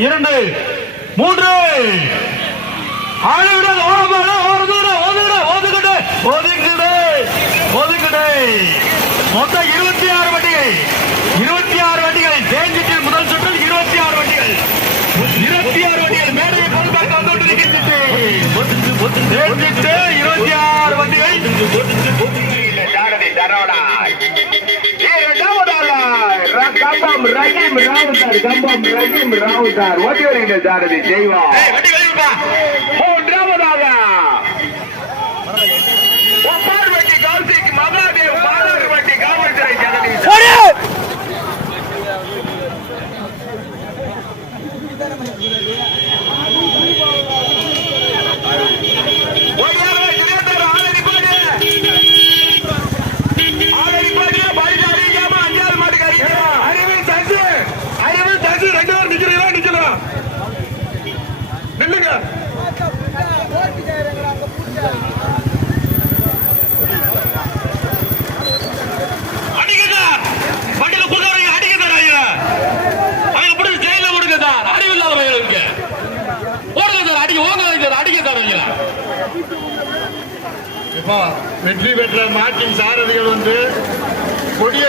2 3 ஆளுடன் ஒதுக்கிடு மொத்தம் 26 வண்டிகள் 26 வண்டிகள் தேஞ்சிட்டில் முதல் சுற்றில் 26 வண்டிகள் 26 வண்டிகள் மேடையை பொறுப்பாக வந்துகொண்டிருக்கின்றது. தேஞ்சிட்டு 26 வண்டிகள் ஓட்டி வருகின்ற சாரதி ஜெய்வா. மூன்றாவதாக ஒப்பார்வட்டி கௌசிக் மகாதேவ் பாலார்வட்டி காவல்துறை ஜெகதீஷ். வெற்றி பெற்ற மாட்டின் சாரதிகள் கொடிய